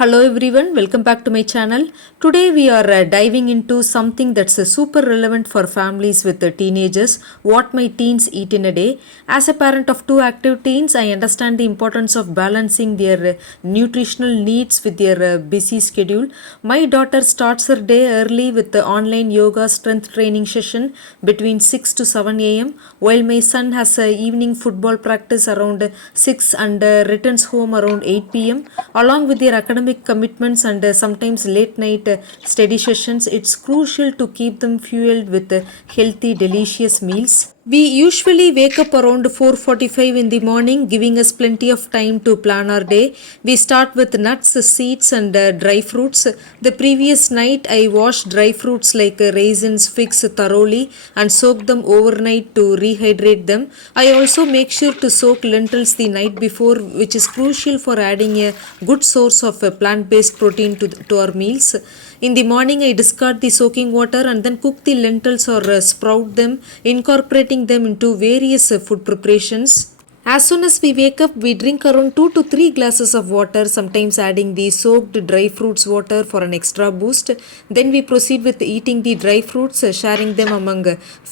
Hello everyone, welcome back to my channel. Today we are diving into something that's super relevant for families with teenagers, what my teens eat in a day. As a parent of two active teens, I understand the importance of balancing their nutritional needs with their busy schedule. My daughter starts her day early with the online yoga strength training session between 6 to 7 a.m. while my son has a evening football practice around 6 and returns home around 8 p.m. Along with their academic commitments and sometimes late night study sessions, it's crucial to keep them fueled with healthy, delicious meals. We usually wake up around 4:45 in the morning, giving us plenty of time to plan our day. We start with nuts, seeds, and dry fruits. The previous night, I washed dry fruits like raisins, figs thoroughly and soak them overnight to rehydrate them. I also make sure to soak lentils the night before, which is crucial for adding a good source of plant-based protein to our meals. In the morning, I discard the soaking water and then cook the lentils or sprout them, incorporating them into various food preparations. As soon as we wake up, we drink around 2 to 3 glasses of water, sometimes adding the soaked dry fruits water for an extra boost. Then we proceed with eating the dry fruits, sharing them among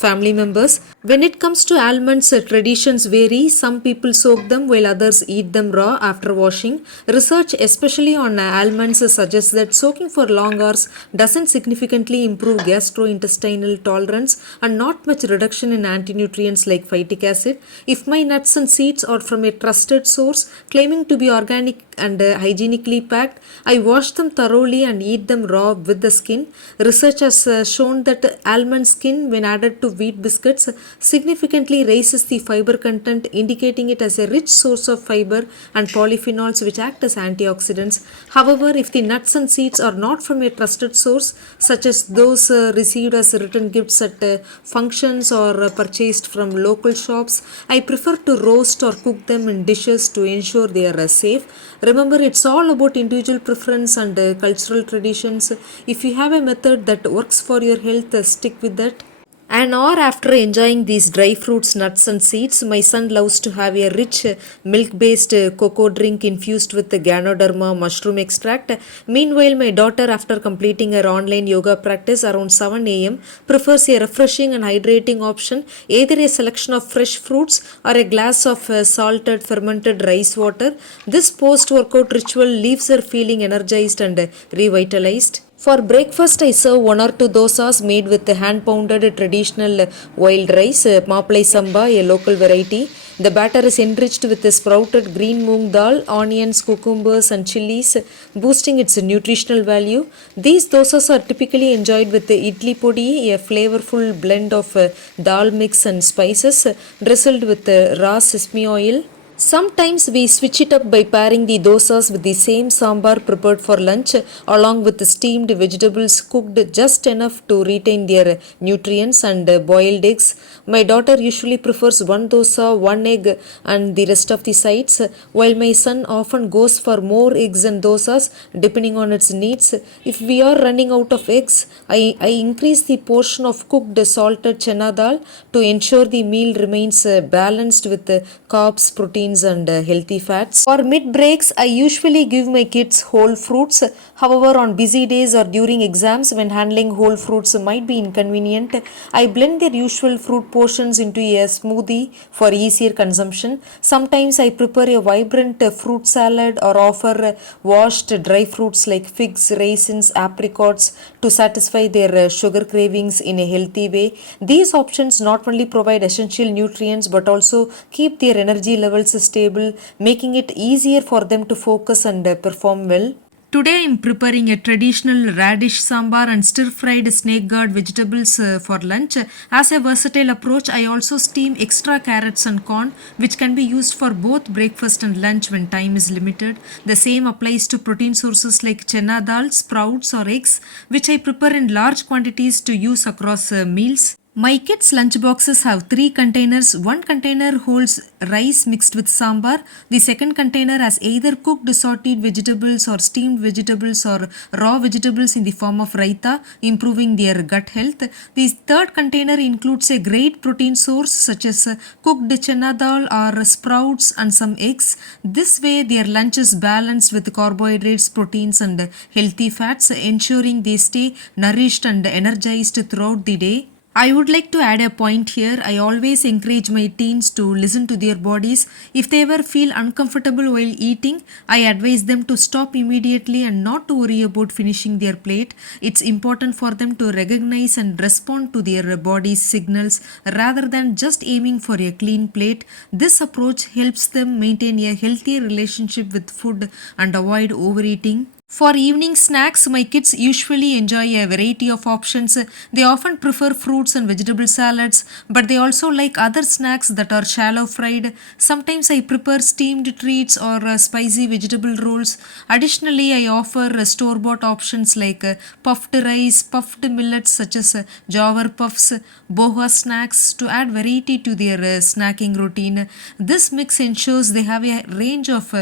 family members. When it comes to almonds, traditions vary. Some people soak them while others eat them raw after washing. Research, especially on almonds, suggests that soaking for long hours doesn't significantly improve gastrointestinal tolerance and not much reduction in anti-nutrients like phytic acid. If my nuts and seeds are from a trusted source claiming to be organic and hygienically packed, I wash them thoroughly and eat them raw with the skin. Research has shown that almond skin, when added to wheat biscuits, significantly raises the fiber content, indicating it as a rich source of fiber and polyphenols which act as antioxidants. However, if the nuts and seeds are not from a trusted source, such as those received as written gifts at functions or purchased from local shops, I prefer to roast or cook them in dishes to ensure they are safe. Remember, it's all about individual preference and cultural traditions. If you have a method that works for your health, stick with that. An hour after enjoying these dry fruits, nuts, and seeds, my son loves to have a rich milk based cocoa drink infused with the Ganoderma mushroom extract. Meanwhile, my daughter, after completing her online yoga practice around 7 am, prefers a refreshing and hydrating option, either a selection of fresh fruits or a glass of salted fermented rice water. This post workout ritual leaves her feeling energized and revitalized. For breakfast, I serve one or two dosas made with the hand-pounded traditional wild rice, maplai samba, a local variety. The batter is enriched with the sprouted green moong dal, onions, cucumbers and chilies, boosting its nutritional value. These dosas are typically enjoyed with the idli podi, a flavorful blend of dal mix and spices, drizzled with raw sesame oil. Sometimes we switch it up by pairing the dosas with the same sambar prepared for lunch along with the steamed vegetables cooked just enough to retain their nutrients and boiled eggs. My daughter usually prefers one dosa, one egg and the rest of the sides, while my son often goes for more eggs and dosas depending on its needs. If we are running out of eggs, I increase the portion of cooked salted chana dal to ensure the meal remains balanced with carbs, proteins and healthy fats. For mid breaks, I usually give my kids whole fruits. However, on busy days or during exams when handling whole fruits might be inconvenient, I blend their usual fruit portions into a smoothie for easier consumption. Sometimes I prepare a vibrant fruit salad or offer washed dry fruits like figs, raisins, apricots to satisfy their sugar cravings in a healthy way. These options not only provide essential nutrients but also keep their energy levels stable, making it easier for them to focus and perform well. Today I am preparing a traditional radish sambar and stir-fried snake gourd vegetables for lunch. As a versatile approach, I also steam extra carrots and corn, which can be used for both breakfast and lunch when time is limited. The same applies to protein sources like chana dal, sprouts or eggs, which I prepare in large quantities to use across meals. My kids' lunch boxes have three containers. One container holds rice mixed with sambar. The second container has either cooked sauteed vegetables or steamed vegetables or raw vegetables in the form of raita, improving their gut health. The third container includes a great protein source such as cooked chana dal or sprouts and some eggs. This way, their lunch is balanced with carbohydrates, proteins, and healthy fats, ensuring they stay nourished and energized throughout the day. I would like to add a point here. I always encourage my teens to listen to their bodies. If they ever feel uncomfortable while eating, I advise them to stop immediately and not to worry about finishing their plate. It's important for them to recognize and respond to their body's signals rather than just aiming for a clean plate. This approach helps them maintain a healthy relationship with food and avoid overeating. For evening snacks, my kids usually enjoy a variety of options. They often prefer fruits and vegetable salads, but they also like other snacks that are shallow fried. Sometimes I prepare steamed treats or spicy vegetable rolls. Additionally, I offer store bought options like puffed rice, puffed millets such as jawar puffs, boha snacks to add variety to their snacking routine. This mix ensures they have a range of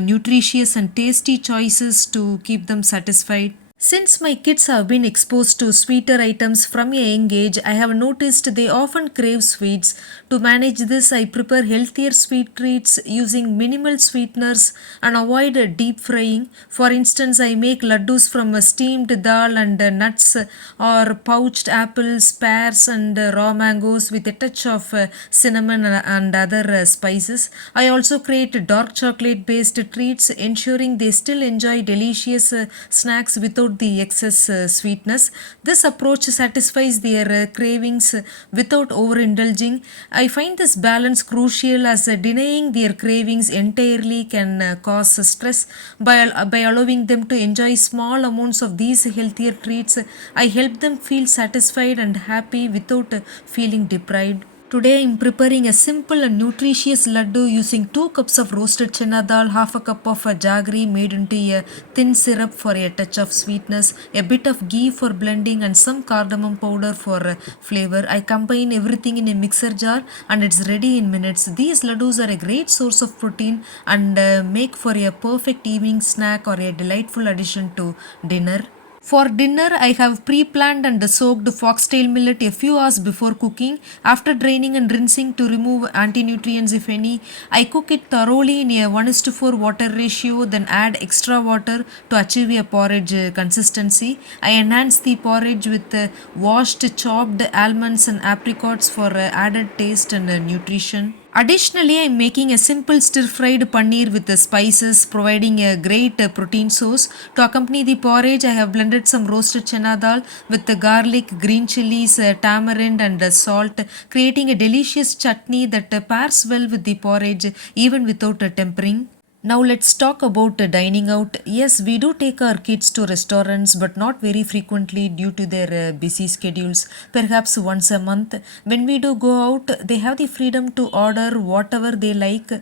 nutritious and tasty choices to keep them satisfied. Since my kids have been exposed to sweeter items from a young age, I have noticed they often crave sweets. To manage this, I prepare healthier sweet treats using minimal sweeteners and avoid deep frying. For instance, I make laddus from steamed dal and nuts or pouched apples, pears, and raw mangoes with a touch of cinnamon and other spices. I also create dark chocolate based treats, ensuring they still enjoy delicious snacks without the excess sweetness. This approach satisfies their cravings without overindulging. I find this balance crucial as denying their cravings entirely can cause stress. By allowing them to enjoy small amounts of these healthier treats, I help them feel satisfied and happy without feeling deprived. Today I am preparing a simple and nutritious laddu using 2 cups of roasted chana dal, half a cup of jaggery made into a thin syrup for a touch of sweetness, a bit of ghee for blending and some cardamom powder for flavor. I combine everything in a mixer jar and it's ready in minutes. These laddus are a great source of protein and make for a perfect evening snack or a delightful addition to dinner. For dinner, I have pre-planned and soaked foxtail millet a few hours before cooking. After draining and rinsing to remove anti-nutrients if any, I cook it thoroughly in a 1:4 water ratio, then add extra water to achieve a porridge consistency. I enhance the porridge with washed chopped almonds and apricots for added taste and nutrition. Additionally, I am making a simple stir-fried paneer with the spices, providing a great protein source. To accompany the porridge, I have blended some roasted chana dal with the garlic, green chilies, tamarind and salt, creating a delicious chutney that pairs well with the porridge even without tempering. Now let's talk about dining out. Yes, we do take our kids to restaurants but not very frequently due to their busy schedules. Perhaps once a month. When we do go out, they have the freedom to order whatever they like.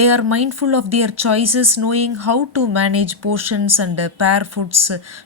They are mindful of their choices, knowing how to manage portions and pair foods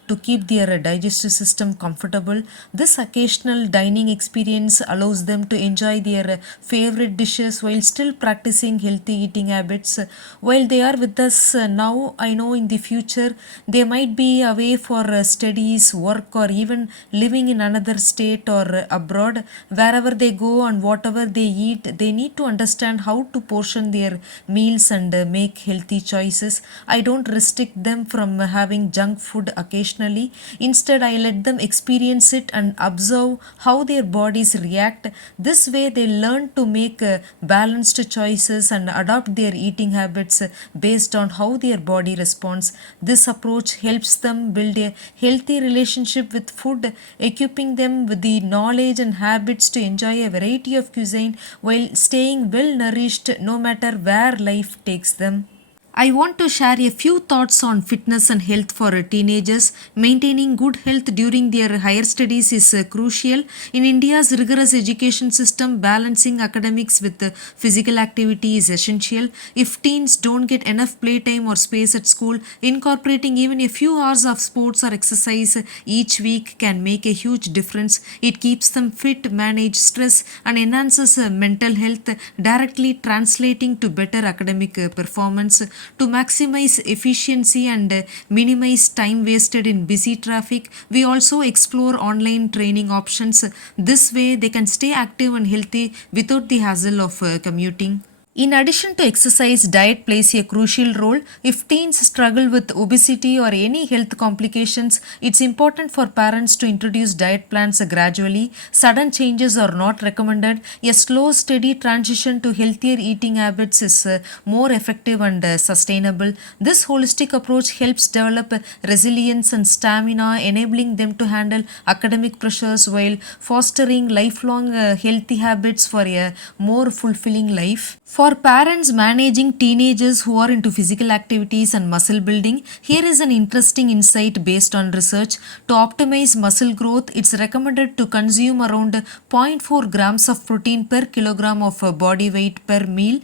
to keep their digestive system comfortable. This occasional dining experience allows them to enjoy their favorite dishes while still practicing healthy eating habits. While they are with us now, I know in the future they might be away for studies, work, or even living in another state or abroad. Wherever they go and whatever they eat, they need to understand how to portion their meals and make healthy choices. I don't restrict them from having junk food occasionally. Instead, I let them experience it and observe how their bodies react. This way, they learn to make balanced choices and adopt their eating habits based on how their body responds. This approach helps them build a healthy relationship with food, equipping them with the knowledge and habits to enjoy a variety of cuisine while staying well nourished no matter where life takes them. I want to share a few thoughts on fitness and health for teenagers. Maintaining good health during their higher studies is crucial. In India's rigorous education system, balancing academics with physical activity is essential. If teens don't get enough playtime or space at school, incorporating even a few hours of sports or exercise each week can make a huge difference. It keeps them fit, manage stress, and enhances mental health, directly translating to better academic performance. To maximize efficiency and minimize time wasted in busy traffic, we also explore online training options. This way, they can stay active and healthy without the hassle of commuting. In addition to exercise, diet plays a crucial role. If teens struggle with obesity or any health complications, it's important for parents to introduce diet plans gradually. Sudden changes are not recommended. A slow, steady transition to healthier eating habits is more effective and sustainable. This holistic approach helps develop resilience and stamina, enabling them to handle academic pressures while fostering lifelong healthy habits for a more fulfilling life. For parents managing teenagers who are into physical activities and muscle building, here is an interesting insight based on research. To optimize muscle growth, it's recommended to consume around zero point 0.4 grams of protein per kilogram of body weight per meal,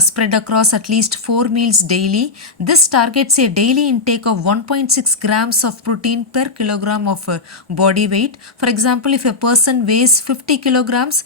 spread across at least 4 meals daily. This targets a daily intake of 1.6 grams of protein per kilogram of body weight. For example, if a person weighs 50 kilograms,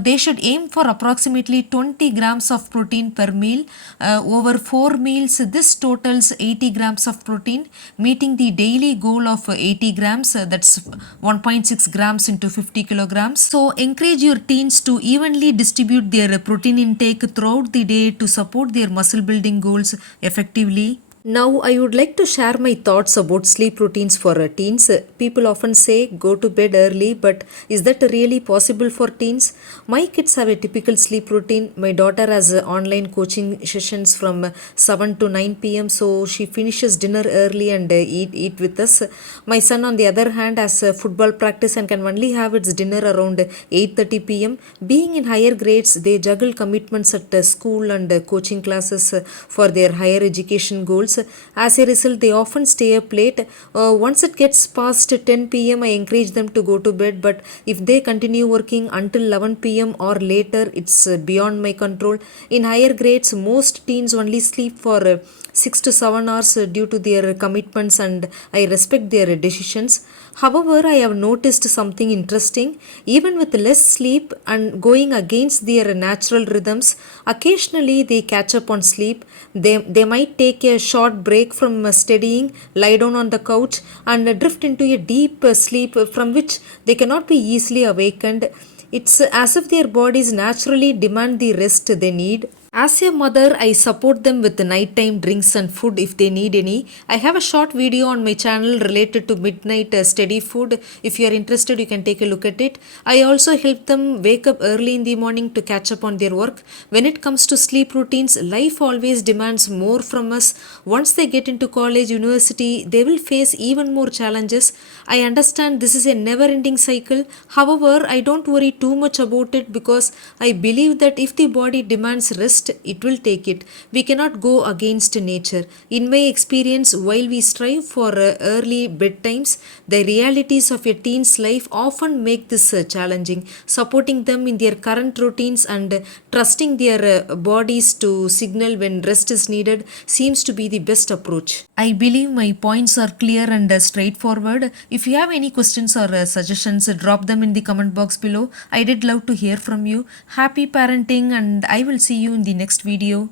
they should aim for approximately 20 grams of protein per meal. Over 4 meals, this totals 80 grams of protein, meeting the daily goal of 80 grams, that's 1.6 grams into 50 kilograms. So, encourage your teens to evenly distribute their protein intake throughout the day to support their muscle building goals effectively. Now, I would like to share my thoughts about sleep routines for teens. People often say go to bed early, but is that really possible for teens? My kids have a typical sleep routine. My daughter has online coaching sessions from 7 to 9 pm, so she finishes dinner early and eat with us. My son, on the other hand, has football practice and can only have its dinner around 8:30 pm. Being in higher grades, they juggle commitments at school and coaching classes for their higher education goals. As a result, they often stay up late. Once it gets past 10 pm, I encourage them to go to bed. But if they continue working until 11 pm or later, it's beyond my control. In higher grades, most teens only sleep for 6 to 7 hours due to their commitments, and I respect their decisions. However, I have noticed something interesting. Even with less sleep and going against their natural rhythms, occasionally they catch up on sleep. They might take a short break from studying, lie down on the couch, and drift into a deep sleep from which they cannot be easily awakened. It's as if their bodies naturally demand the rest they need. As a mother, I support them with nighttime drinks and food if they need any. I have a short video on my channel related to midnight steady food. If you are interested, you can take a look at it. I also help them wake up early in the morning to catch up on their work. When it comes to sleep routines, life always demands more from us. Once they get into college, university, they will face even more challenges. I understand this is a never ending cycle. However, I don't worry too much about it because I believe that if the body demands rest, it will take it. We cannot go against nature. In my experience, while we strive for early bedtimes, the realities of a teen's life often make this challenging. Supporting them in their current routines and trusting their bodies to signal when rest is needed seems to be the best approach. I believe my points are clear and straightforward. If you have any questions or suggestions, drop them in the comment box below. I did love to hear from you. Happy parenting, and I will see you in the next video.